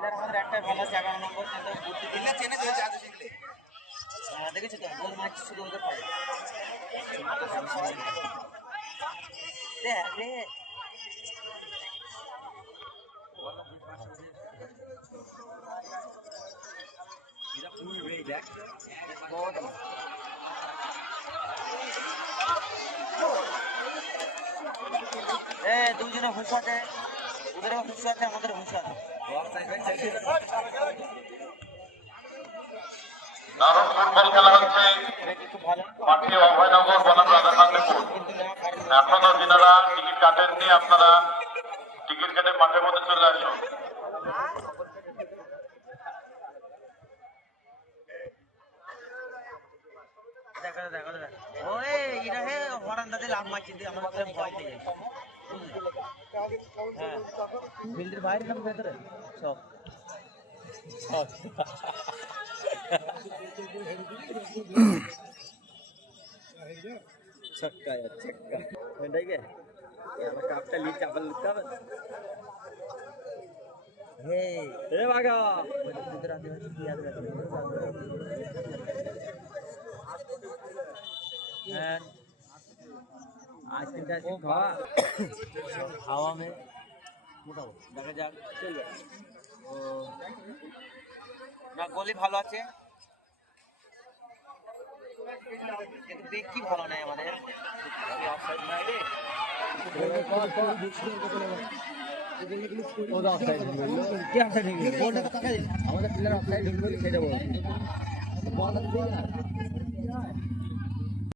Player আমাদের একটাই ভালো আছে 11 নম্বর, কিন্তু বুদ্ধি দিলে চেনে চলছে আজ শিখলে। দেখেছো তো গোল ম্যাচ শুরু হতে পারে। রে দুজনে হুঁশ আছে, ওদেরও হুঁশ আছে, আমাদের হুঁশ আছে। দারুণ ফুটবল খেলা হচ্ছে মাঠে অভয়নগর বনাম রাধাকান্তপুর। এখনো যিনারা টিকিট কাটেননি আপনারা টিকিট কেটে মাঠের মধ্যে চলে আসুন। বাইরে না ভেতরে সব छक्का यार छक्का ठीक है यार कापटा ली चावल लिखता है हे भागा इधर आते हैं याद रखना एंड आज के क्या खावा हवा में মোটা দেখা যাক চলবে ও না গোলি ভালো আছে কিন্তু বেগ কি ভালো নাই আমাদের অফসাইড নাই রে ওটা অফসাইড হলো কি অফসাইড হলো বলটা তো টাকা দিন আমাদের প্লেয়ার অফসাইড হলো সেটা বল বল